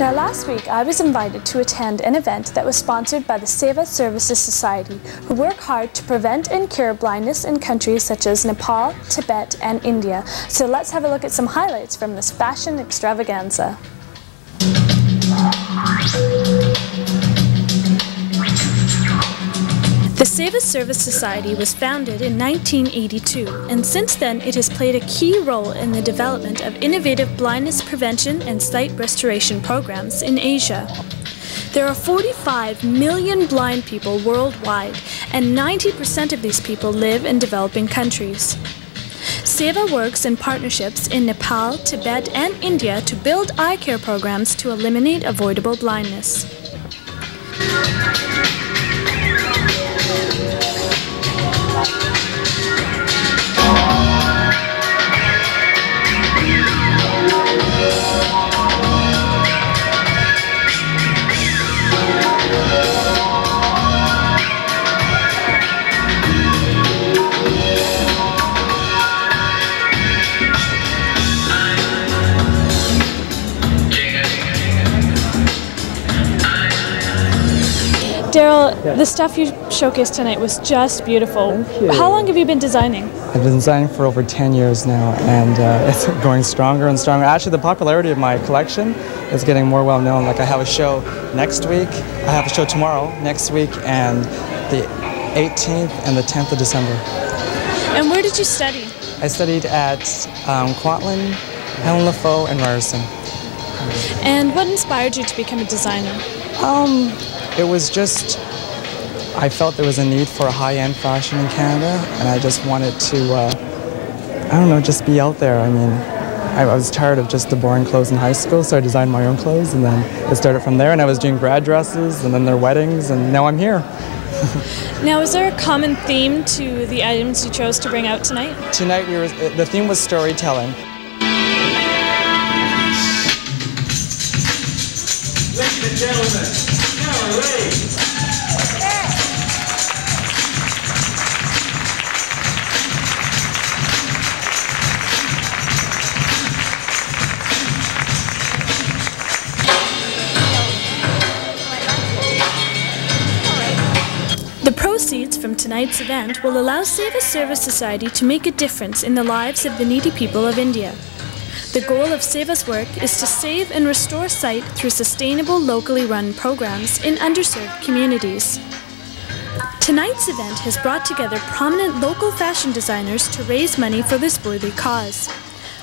Now last week I was invited to attend an event that was sponsored by the Seva Services Society, who work hard to prevent and cure blindness in countries such as Nepal, Tibet and India. So let's have a look at some highlights from this fashion extravaganza. The Seva Service Society was founded in 1982, and since then it has played a key role in the development of innovative blindness prevention and sight restoration programs in Asia. There are 45 million blind people worldwide, and 90% of these people live in developing countries. Seva works in partnerships in Nepal, Tibet and India to build eye care programs to eliminate avoidable blindness. Daryl, the stuff you showcased tonight was just beautiful. Thank you. How long have you been designing? I've been designing for over 10 years now, and it's going stronger and stronger. Actually, the popularity of my collection is getting more well known. Like, I have a show next week, I have a show tomorrow, next week, and the 18th and the 10th of December. And where did you study? I studied at Kwantlen, Helen Lafaux, and Ryerson. And what inspired you to become a designer? It was just, I felt there was a need for a high-end fashion in Canada, and I just wanted to, I don't know, just be out there. I mean, I was tired of just the boring clothes in high school, so I designed my own clothes, and then it started from there, and I was doing grad dresses, and then their weddings, and now I'm here. Now, is there a common theme to the items you chose to bring out tonight? Tonight, the theme was storytelling. Ladies and gentlemen, the proceeds from tonight's event will allow Seva Service Society to make a difference in the lives of the needy people of India. The goal of Seva's work is to save and restore sight through sustainable, locally run programs in underserved communities. Tonight's event has brought together prominent local fashion designers to raise money for this worthy cause.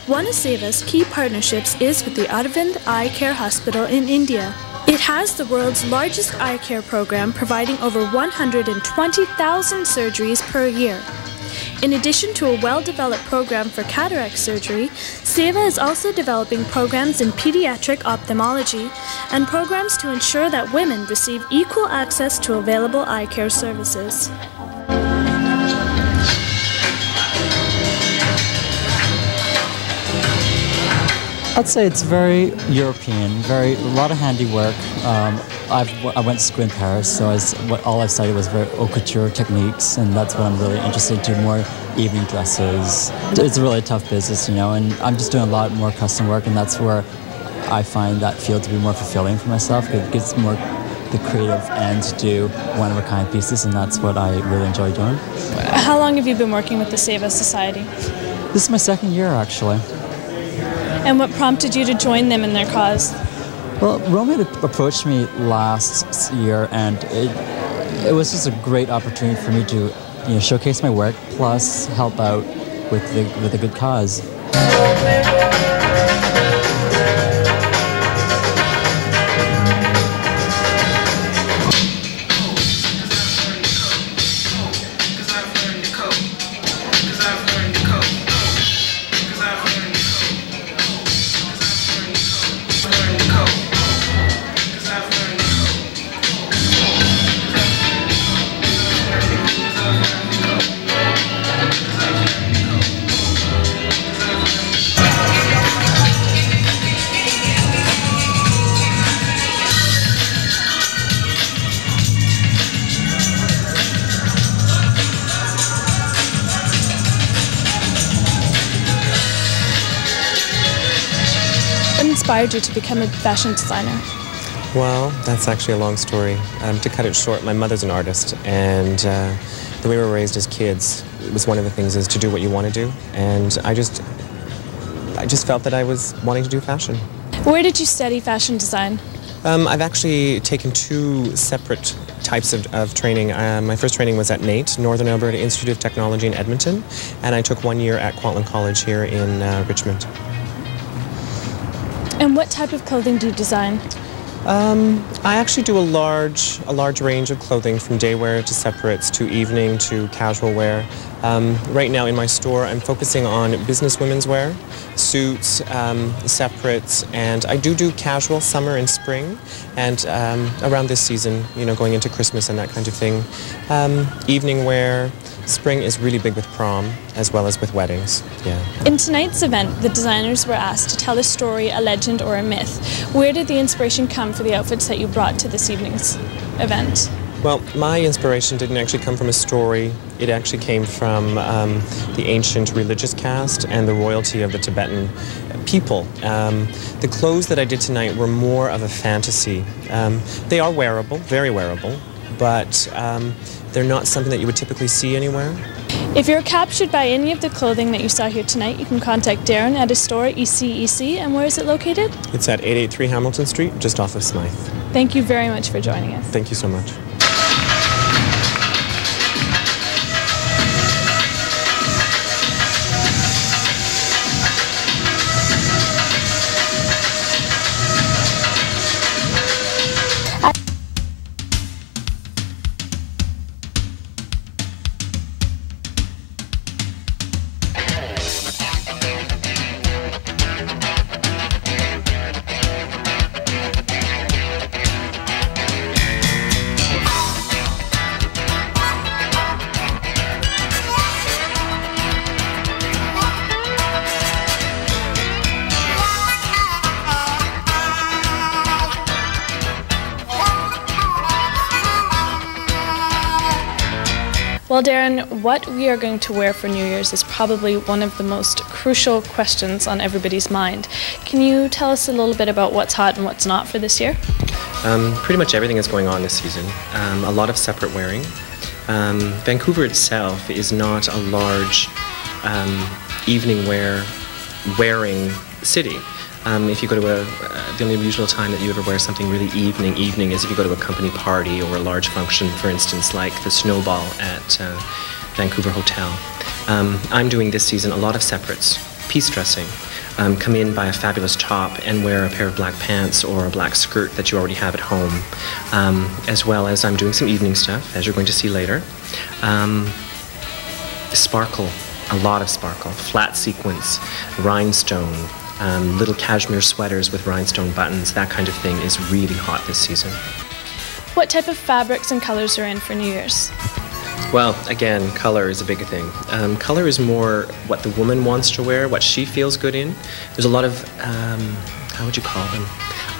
One of Seva's key partnerships is with the Aravind Eye Care Hospital in India. It has the world's largest eye care program, providing over 120,000 surgeries per year. In addition to a well-developed program for cataract surgery, Seva is also developing programs in pediatric ophthalmology and programs to ensure that women receive equal access to available eye care services. I'd say it's very European, a lot of handiwork. I went to school in Paris, so all I've studied was very haute couture techniques, and that's what I'm really interested in, more evening dresses. It's a really tough business, you know, and I'm just doing a lot more custom work, and that's where I find that field to be more fulfilling for myself. It gives more the creative end to do one-of-a-kind pieces, and that's what I really enjoy doing. How long have you been working with the Seva Society? This is my second year, actually. And what prompted you to join them in their cause? Well, Roman approached me last year, and it was just a great opportunity for me to, showcase my work, plus help out with a good cause. inspired you to become a fashion designer? Well, that's actually a long story. To cut it short, my mother's an artist, and the way we were raised as kids, it was one of the things is to do what you want to do, and I just felt that I was wanting to do fashion. Where did you study fashion design? I've actually taken two separate types of training. My first training was at NAIT, Northern Alberta Institute of Technology in Edmonton, and I took 1 year at Kwantlen College here in Richmond. And what type of clothing do you design? I actually do a large range of clothing, from day wear to separates to evening to casual wear. Right now in my store, I'm focusing on business women's wear, suits, separates, and I do casual summer and spring, and around this season, you know, going into Christmas and that kind of thing. Evening wear. Spring is really big with prom, as well as with weddings, yeah. In tonight's event, the designers were asked to tell a story, a legend, or a myth. Where did the inspiration come for the outfits that you brought to this evening's event? Well, my inspiration didn't actually come from a story. It actually came from the ancient religious caste and the royalty of the Tibetan people. The clothes that I did tonight were more of a fantasy. They are wearable, very wearable, but they're not something that you would typically see anywhere. If you're captured by any of the clothing that you saw here tonight, you can contact Darin at his store, ECEC, and where is it located? It's at 883 Hamilton Street, just off of Smythe. Thank you very much for joining us. Thank you so much. Well, Darin, what we are going to wear for New Year's is probably one of the most crucial questions on everybody's mind. Can you tell us a little bit about what's hot and what's not for this year? Pretty much everything is going on this season. A lot of separate wearing. Vancouver itself is not a large evening wearing city. If you go to the only usual time that you ever wear something really evening is if you go to a company party or a large function, for instance, like the Snowball at Vancouver Hotel. I'm doing this season a lot of separates, piece dressing. Come in, buy a fabulous top, and wear a pair of black pants or a black skirt that you already have at home. As well as I'm doing some evening stuff, as you're going to see later. Sparkle, a lot of sparkle, flat sequins, rhinestone, little cashmere sweaters with rhinestone buttons, that kind of thing is really hot this season. What type of fabrics and colors are in for New Year's? Well, again, color is a big thing. Color is more what the woman wants to wear, what she feels good in. There's a lot of, how would you call them?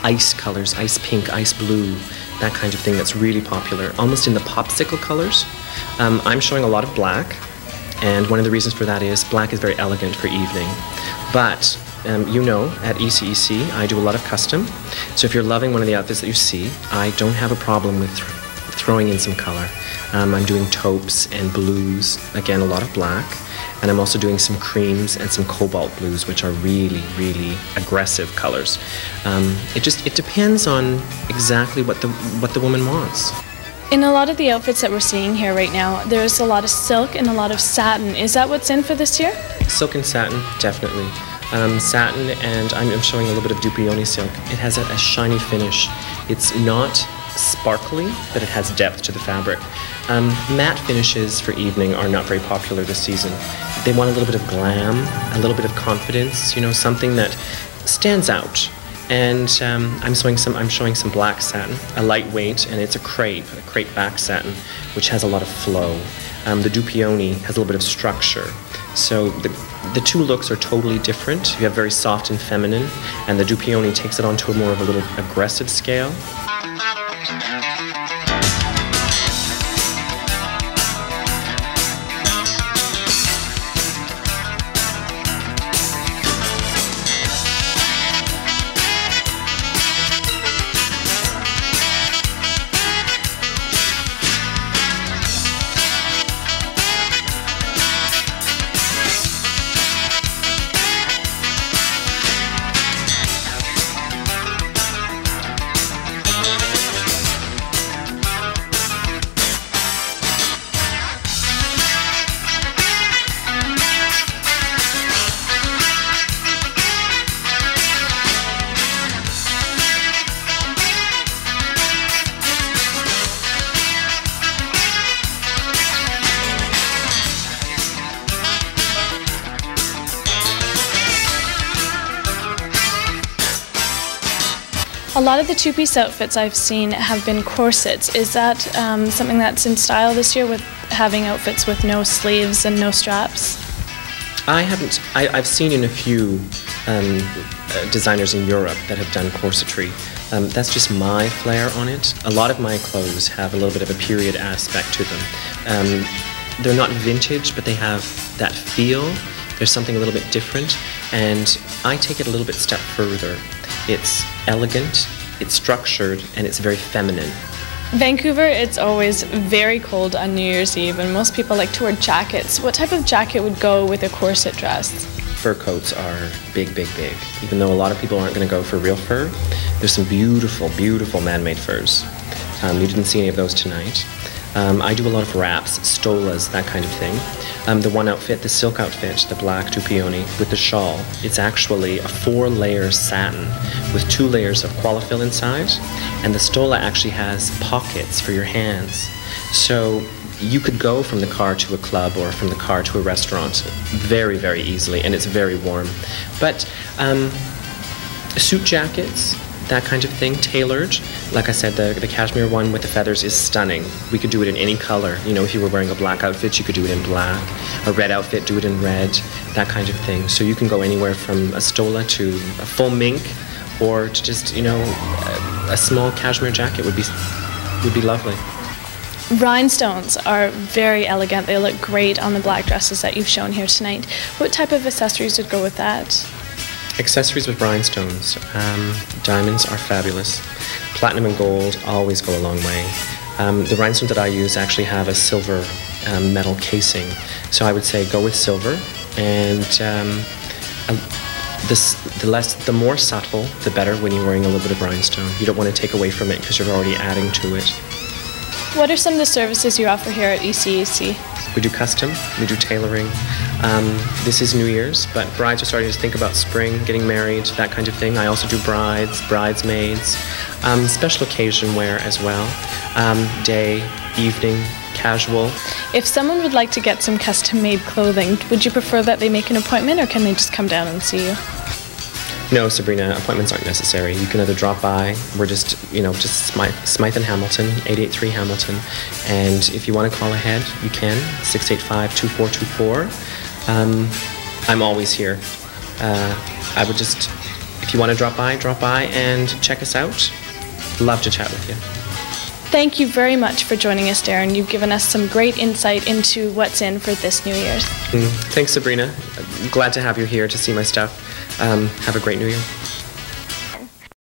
Ice colors, ice pink, ice blue, that kind of thing that's really popular, almost in the popsicle colors. I'm showing a lot of black, and one of the reasons for that is black is very elegant for evening. But you know, at ECEC, I do a lot of custom. So if you're loving one of the outfits that you see, I don't have a problem with throwing in some color. I'm doing taupes and blues, again, a lot of black. And I'm also doing some creams and some cobalt blues, which are really, really aggressive colors. It depends on exactly what the woman wants. In a lot of the outfits that we're seeing here right now, there's a lot of silk and a lot of satin. Is that what's in for this year? Silk and satin, definitely. Satin, and I'm showing a little bit of Dupioni silk. It has a shiny finish. It's not sparkly, but it has depth to the fabric. Matte finishes for evening are not very popular this season. They want a little bit of glam, a little bit of confidence, you know, something that stands out. And I'm showing some black satin, a lightweight, and it's a crepe back satin, which has a lot of flow. The Dupioni has a little bit of structure. So the two looks are totally different. You have very soft and feminine, and the Dupioni takes it onto a more of a little aggressive scale. A lot of the two-piece outfits I've seen have been corsets. Is that something that's in style this year, with having outfits with no sleeves and no straps? I haven't. I've seen in a few designers in Europe that have done corsetry. That's just my flair on it. A lot of my clothes have a little bit of a period aspect to them. They're not vintage, but they have that feel. There's something a little bit different, and I take it a little bit step further. It's elegant, it's structured, and it's very feminine. Vancouver, it's always very cold on New Year's Eve, and most people like to wear jackets. What type of jacket would go with a corset dress? Fur coats are big, big, big. Even though a lot of people aren't going to go for real fur, there's some beautiful, beautiful man-made furs. You didn't see any of those tonight. I do a lot of wraps, stolas, that kind of thing. The one outfit, the silk outfit, the black tupioni with the shawl, it's actually a 4-layer satin with 2 layers of qualifill inside, and the stola actually has pockets for your hands. So you could go from the car to a club or from the car to a restaurant very, very easily, and it's very warm. But suit jackets, that kind of thing, tailored. Like I said, the cashmere one with the feathers is stunning. We could do it in any color. You know, if you were wearing a black outfit, you could do it in black. A red outfit, do it in red, that kind of thing. So you can go anywhere from a stola to a full mink, or to just, you know, a small cashmere jacket would be lovely. Rhinestones are very elegant. They look great on the black dresses that you've shown here tonight. What type of accessories would go with that? Accessories with rhinestones. Diamonds are fabulous. Platinum and gold always go a long way. The rhinestones that I use actually have a silver metal casing. So I would say go with silver, and the more subtle, the better when you're wearing a little bit of rhinestone. You don't want to take away from it because you're already adding to it. What are some of the services you offer here at ECAC? We do custom, we do tailoring. This is New Year's, but brides are starting to think about spring, getting married, that kind of thing. I also do brides, bridesmaids, special occasion wear as well, day, evening, casual. If someone would like to get some custom-made clothing, would you prefer that they make an appointment, or can they just come down and see you? No, Sabrina, appointments aren't necessary. You can either drop by. We're just, you know, just Smythe and Hamilton, 883 Hamilton. And if you want to call ahead, you can, 685-2424. I'm always here. I would just, if you want to drop by and check us out. Love to chat with you. Thank you very much for joining us, Darin. You've given us some great insight into what's in for this New Year's. Thanks, Sabrina. Glad to have you here to see my stuff. Have a great New Year.